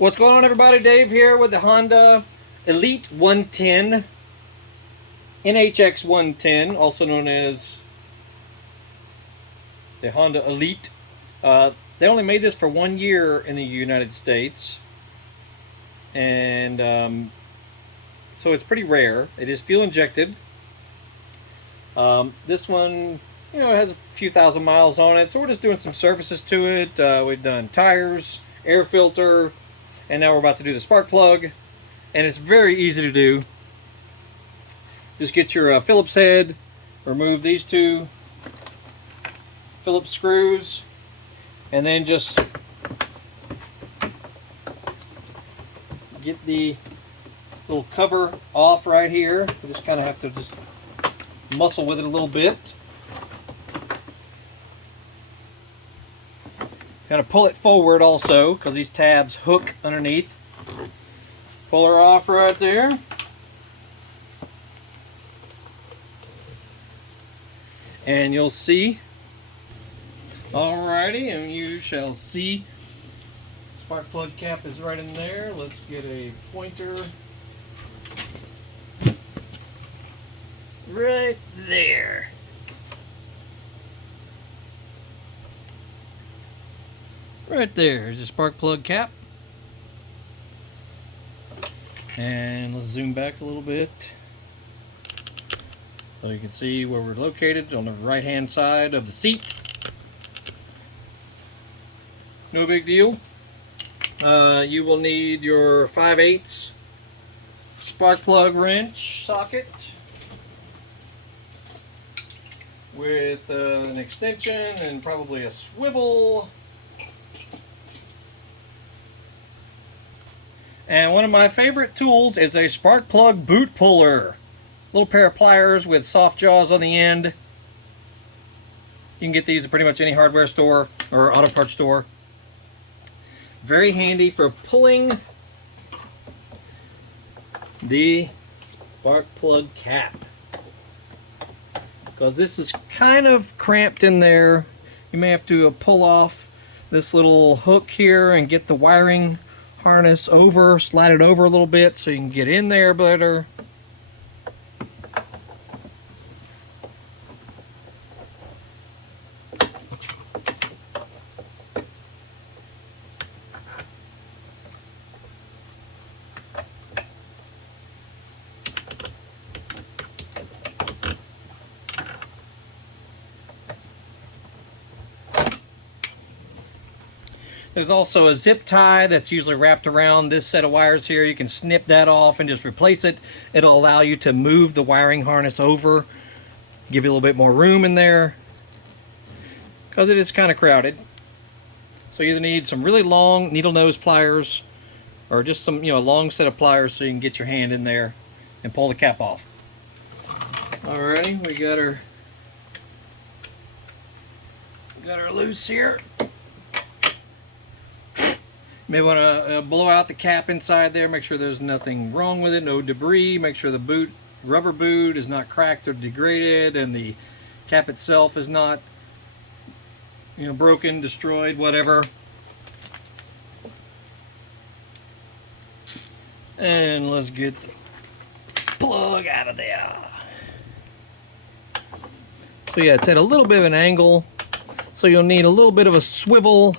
What's going on, everybody? Dave here with the Honda Elite 110, NHX110, also known as the Honda Elite. They only made this for 1 year in the United States, and so it's pretty rare. It is fuel injected. This one, has a few thousand miles on it, so we're just doing some services to it. We've done tires, air filter, and now we're about to do the spark plug, and it's very easy to do. Just get your Phillips head, remove these two Phillips screws, and then just get the little cover off right here. You just kind of have to just muscle with it a little bit. Kind of pull it forward also, because these tabs hook underneath. Pull her off right there. And you'll see. Alrighty, and you shall see. Spark plug cap is right in there. Let's get a pointer. Right there. Right there is the spark plug cap. And let's zoom back a little bit so you can see where we're located on the right hand side of the seat. No big deal. You will need your 5/8 spark plug wrench socket with an extension and probably a swivel. And one of my favorite tools is a spark plug boot puller. Little pair of pliers with soft jaws on the end. You can get these at pretty much any hardware store or auto parts store. Very handy for pulling the spark plug cap, because this is kind of cramped in there. You may have to pull off this little hook here and get the wiring harness over, slide it over a little bit so you can get in there better. There's also a zip tie that's usually wrapped around this set of wires here. You can snip that off and just replace it. It'll allow you to move the wiring harness over, give you a little bit more room in there, because it is kind of crowded. So you either need some really long needle nose pliers or just some, long set of pliers so you can get your hand in there and pull the cap off. Alrighty, we got her loose here. You may want to blow out the cap inside there, make sure there's nothing wrong with it, no debris, make sure the rubber boot is not cracked or degraded, and the cap itself is not broken, destroyed, whatever. And let's get the plug out of there. So yeah, it's at a little bit of an angle, so you'll need a little bit of a swivel.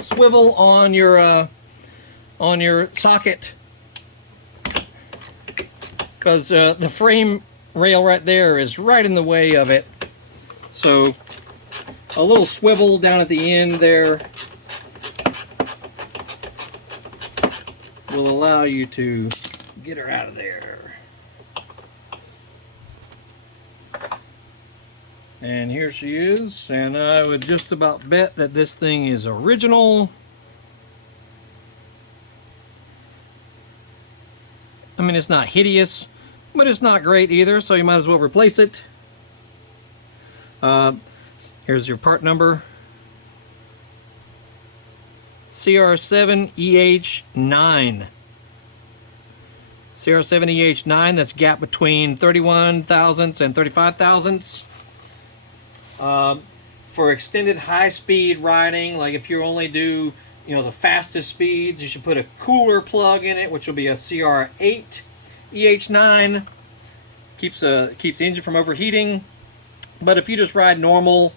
Swivel on your socket, because the frame rail right there is right in the way of it. So a little swivel down at the end there will allow you to get her out of there. And here she is, and I would just about bet that this thing is original. I mean, it's not hideous, but it's not great either, so you might as well replace it. Here's your part number. CR7EH-9. CR7EH-9, that's gap between 31 thousandths and 35 thousandths. For extended high-speed riding, like if you only do, you know, the fastest speeds, you should put a cooler plug in it, which will be a CR7EH-9. Keeps the engine from overheating. But if you just ride normal,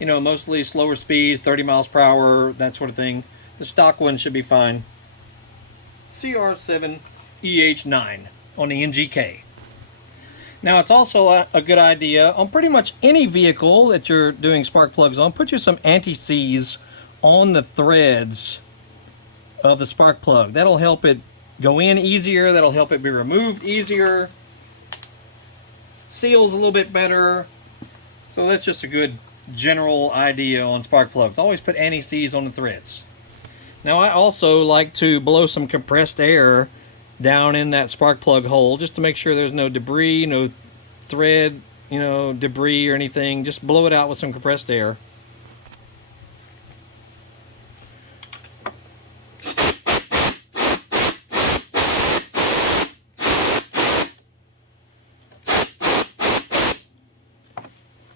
you know, mostly slower speeds, 30 miles per hour, that sort of thing, the stock one should be fine. CR7EH-9 on the NGK. Now, it's also a good idea on pretty much any vehicle that you're doing spark plugs on, put you some anti-seize on the threads of the spark plug. That'll help it go in easier, that'll help it be removed easier, seals a little bit better. So that's just a good general idea on spark plugs. Always put anti-seize on the threads. Now, I also like to blow some compressed air down in that spark plug hole just to make sure there's no debris, no thread, you know, debris or anything. Just blow it out with some compressed air.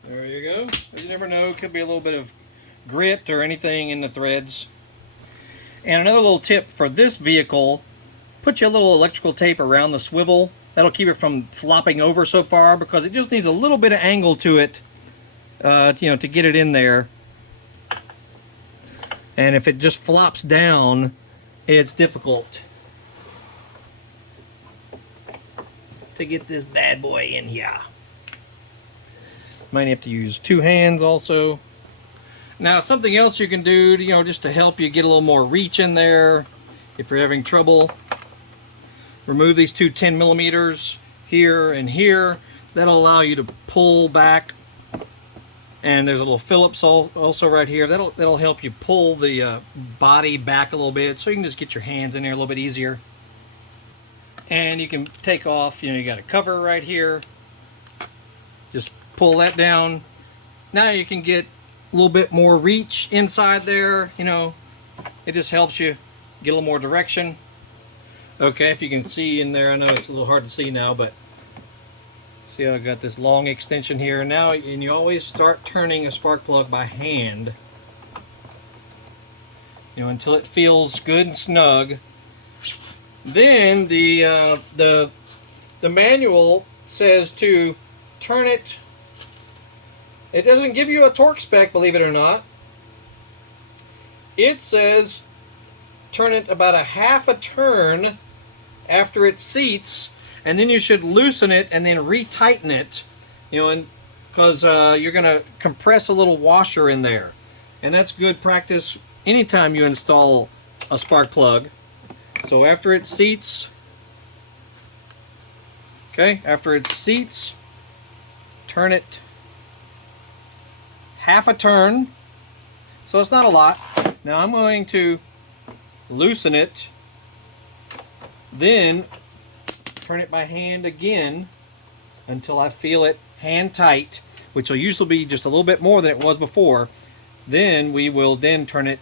There you go. You never know, could be a little bit of grit or anything in the threads. And another little tip for this vehicle, put you a little electrical tape around the swivel. That'll keep it from flopping over so far, because it just needs a little bit of angle to it, you know, to get it in there. And if it just flops down, it's difficult to get this bad boy in here. Might have to use two hands also. Now, something else you can do, you know, just to help you get a little more reach in there, if you're having trouble, remove these two 10 millimeters here and here. That'll allow you to pull back. And there's a little Phillips also right here. That'll help you pull the body back a little bit, so you can just get your hands in there a little bit easier. And you can take off, you know, you got a cover right here. Just pull that down. Now you can get a little bit more reach inside there, you know. It just helps you get a little more direction. Okay, if you can see in there, I know it's a little hard to see now, but see how I got this long extension here. Now, and you always start turning a spark plug by hand, you know, until it feels good and snug. Then the manual says to turn it. It doesn't give you a torque spec, believe it or not. It says turn it about a half a turn after it seats, and then you should loosen it and then retighten it, you know, and because you're going to compress a little washer in there, and that's good practice anytime you install a spark plug. So after it seats, okay, after it seats, turn it half a turn, so it's not a lot. Now I'm going to loosen it, then turn it by hand again until I feel it hand tight, which will usually be just a little bit more than it was before. Then we will then turn it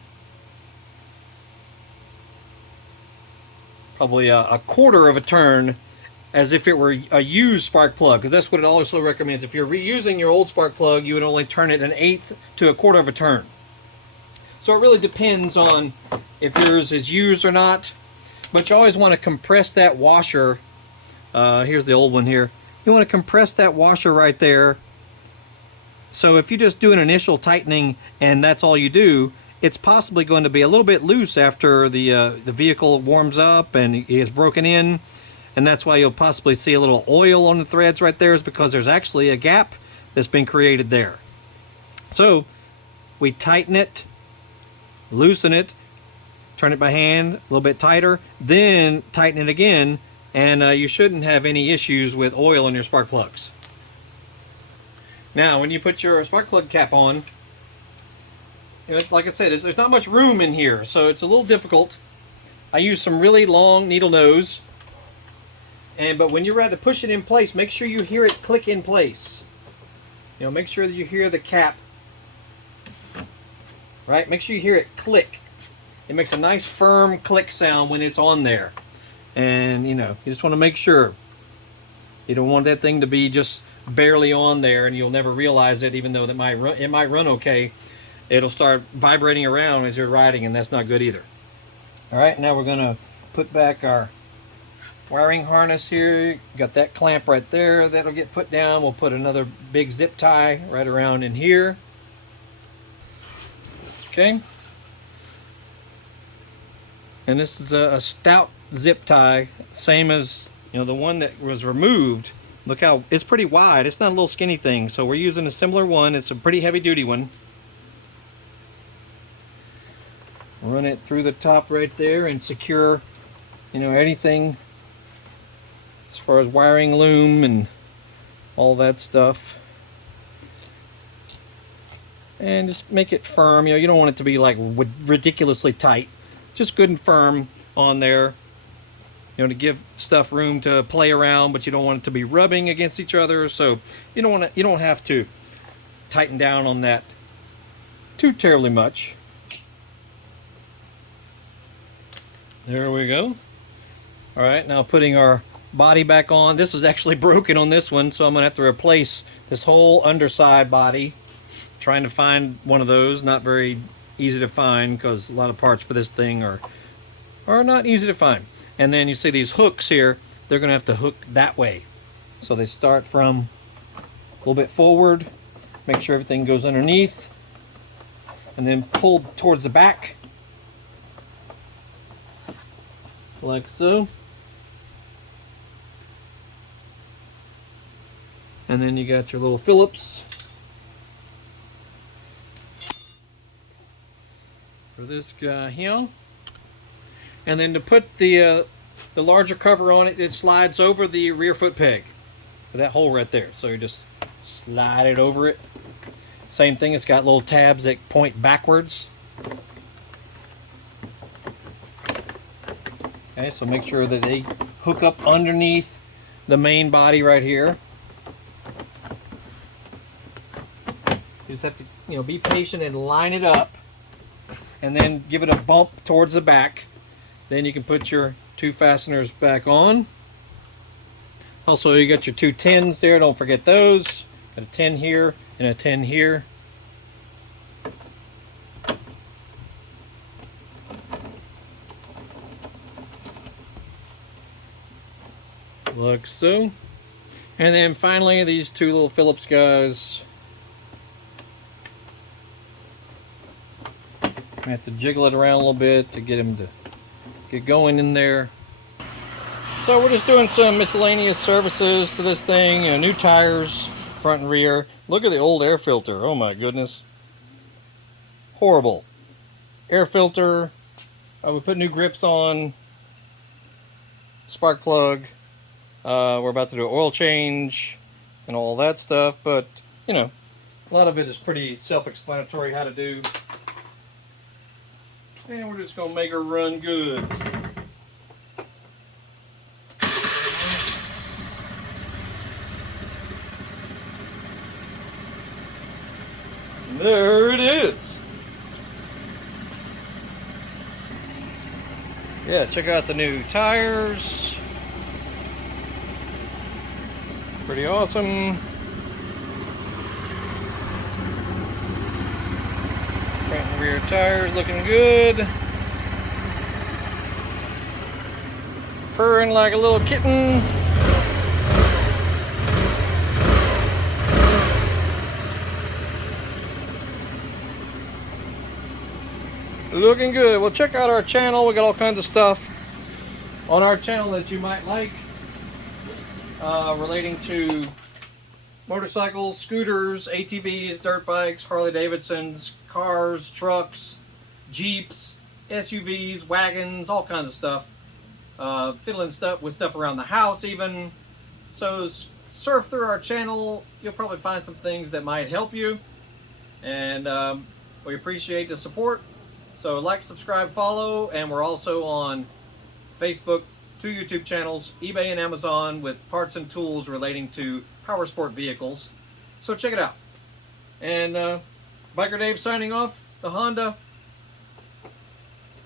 probably a quarter of a turn, as if it were a used spark plug, because that's what it also recommends. If you're reusing your old spark plug, you would only turn it 1/8 to a quarter of a turn. So it really depends on if yours is used or not. But you always want to compress that washer. Here's the old one here. You want to compress that washer right there. So if you just do an initial tightening and that's all you do, it's possibly going to be a little bit loose after the vehicle warms up and it is broken in. And that's why you'll possibly see a little oil on the threads right there, is because there's actually a gap that's been created there. So we tighten it, loosen it, turn it by hand a little bit tighter, then tighten it again, and you shouldn't have any issues with oil in your spark plugs. Now when you put your spark plug cap on, you know, like I said, there's not much room in here, so it's a little difficult. I use some really long needle nose. But when you're ready to push it in place, make sure you hear it click in place. You know, make sure that you hear the cap. Right? Make sure you hear it click. It makes a nice firm click sound when it's on there. And, you know, you just want to make sure. You don't want that thing to be just barely on there, and you'll never realize it, even though it might run okay. It'll start vibrating around as you're riding, and that's not good either. All right, now we're gonna put back our wiring harness here. Got that clamp right there that'll get put down. We'll put another big zip tie right around in here. Okay. And this is a stout zip tie, same as, you know, the one that was removed. Look how it's pretty wide. It's not a little skinny thing, so we're using a similar one. It's a pretty heavy duty one. Run it through the top right there and secure, you know, anything as far as wiring loom and all that stuff. And just make it firm. You know, you don't want it to be like ridiculously tight. Just good and firm on there, you know, to give stuff room to play around, but you don't want it to be rubbing against each other. So you don't have to tighten down on that too terribly much. There we go. All right, now putting our body back on. This is actually broken on this one, so I'm gonna have to replace this whole underside body. Trying to find one of those, not very easy to find, because a lot of parts for this thing are not easy to find. And then you see these hooks here, they're gonna have to hook that way. So they start from a little bit forward, make sure everything goes underneath, and then pull towards the back, like so. And then you got your little Phillips for this guy here. And then to put the larger cover on it, it slides over the rear foot peg. That hole right there. So you just slide it over it. Same thing, it's got little tabs that point backwards. Okay, so make sure that they hook up underneath the main body right here. You just have to, you know, be patient and line it up, and then give it a bump towards the back. Then you can put your two fasteners back on. Also, you got your two tins there, don't forget those. Got a tin here and a tin here. Like so. And then finally, these two little Phillips guys. I have to jiggle it around a little bit to get them to get going in there. So we're just doing some miscellaneous services to this thing. You know, new tires, front and rear. Look at the old air filter. Oh my goodness. Horrible. Air filter. We put new grips on. Spark plug. We're about to do an oil change and all that stuff. But, you know, a lot of it is pretty self-explanatory how to do. And we're just going to make her run good. There it is. Yeah, check out the new tires. Pretty awesome. Front and rear tires looking good. Purring like a little kitten. Looking good. Well, check out our channel. We got all kinds of stuff on our channel that you might like, relating to motorcycles, scooters, ATVs, dirt bikes, Harley Davidsons, cars, trucks, Jeeps, SUVs, wagons, all kinds of stuff. Fiddling stuff with stuff around the house even. So surf through our channel. You'll probably find some things that might help you. And we appreciate the support. So like, subscribe, follow, and we're also on Facebook, 2 YouTube channels, eBay and Amazon, with parts and tools relating to power sport vehicles. So check it out. And Biker Dave signing off, the Honda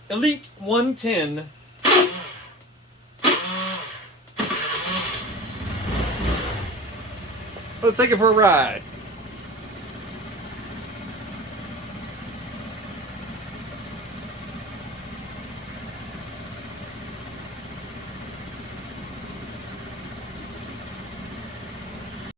Elite 110. Let's take it for a ride.